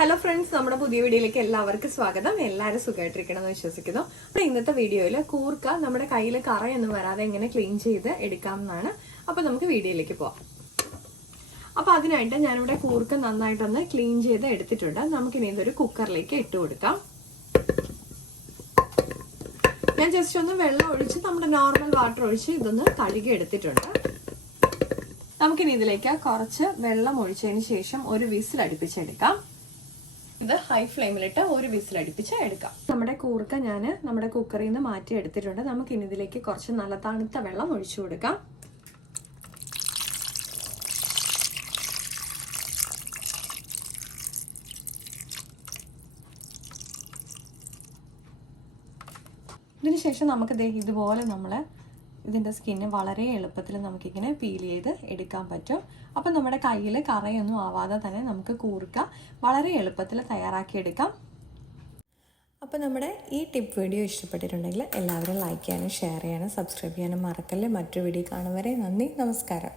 Hello friends, നമ്മുടെ പുതിയ വീഡിയോയിലേക്ക് എല്ലാവർക്കും സ്വാഗതം. എല്ലാവരും സുഖമായിട്ടിരിക്കണമെന്ന് വിശ്വസിക്കുന്നു. അപ്പോൾ ഇന്നത്തെ വീഡിയോയിൽ കൂർക്ക നമ്മുടെ കയ്യിൽ കറയൊന്നും വരാതെ എങ്ങനെ ക്ലീൻ ചെയ്ത് എടുക്കാമെന്നാണ്. അപ്പോൾ നമുക്ക് വീഡിയോയിലേക്ക് പോവാം. അപ്പോൾ അതിനായിട്ട് ഞാനിവിടെ കൂർക്ക നന്നായിട്ടൊന്ന് ക്ലീൻ ചെയ്ത് എടുത്തിട്ടുണ്ട്. നമുക്കിനി ഇതൊരു കുക്കറിലേക്ക് ഇട്ട് കൊടുക്കാം. ഞാൻ ജസ്റ്റ് ഒന്ന് വെള്ളം ഒഴിച്ച് നമ്മുടെ നോർമൽ വാട്ടർ ഒഴിച്ച് ഇതൊന്ന് കഴുകി എടുത്തിട്ടുണ്ട്. നമുക്കിനി ഇതിലേക്ക് കുറച്ച് വെള്ളം ഒഴിച്ചതിന് ശേഷം ഒരു വിസിൽ അടുപ്പിച്ചെടുക്കാം. ഇത് ഹൈ ഫ്ലെയിമിലിട്ട് ഒരു വിസിൽ അടുപ്പിച്ച് എടുക്കാം. നമ്മുടെ കൂർക്ക ഞാൻ നമ്മുടെ കുക്കറിൽ നിന്ന് മാറ്റി എടുത്തിട്ടുണ്ട്. നമുക്കിനി ഇതിലേക്ക് കുറച്ച് നല്ല തണുത്ത വെള്ളം ഒഴിച്ചു കൊടുക്കാം. ഇതിനുശേഷം നമുക്ക് ഇതുപോലെ ഇതിൻ്റെ സ്കിന്ന് വളരെ എളുപ്പത്തിൽ നമുക്കിങ്ങനെ പീൽ ചെയ്ത് എടുക്കാൻ പറ്റും. അപ്പം നമ്മുടെ കയ്യിൽ കറയൊന്നും ആവാതെ തന്നെ നമുക്ക് കൂർക്ക വളരെ എളുപ്പത്തിൽ തയ്യാറാക്കിയെടുക്കാം. അപ്പോൾ നമ്മുടെ ഈ ടിപ്പ് വീഡിയോ ഇഷ്ടപ്പെട്ടിട്ടുണ്ടെങ്കിൽ എല്ലാവരും ലൈക്ക് ചെയ്യാനും ഷെയർ ചെയ്യാനും സബ്സ്ക്രൈബ് ചെയ്യാനും മറക്കല്ലേ. മറ്റൊരു വീഡിയോ കാണും വരെ നന്ദി, നമസ്കാരം.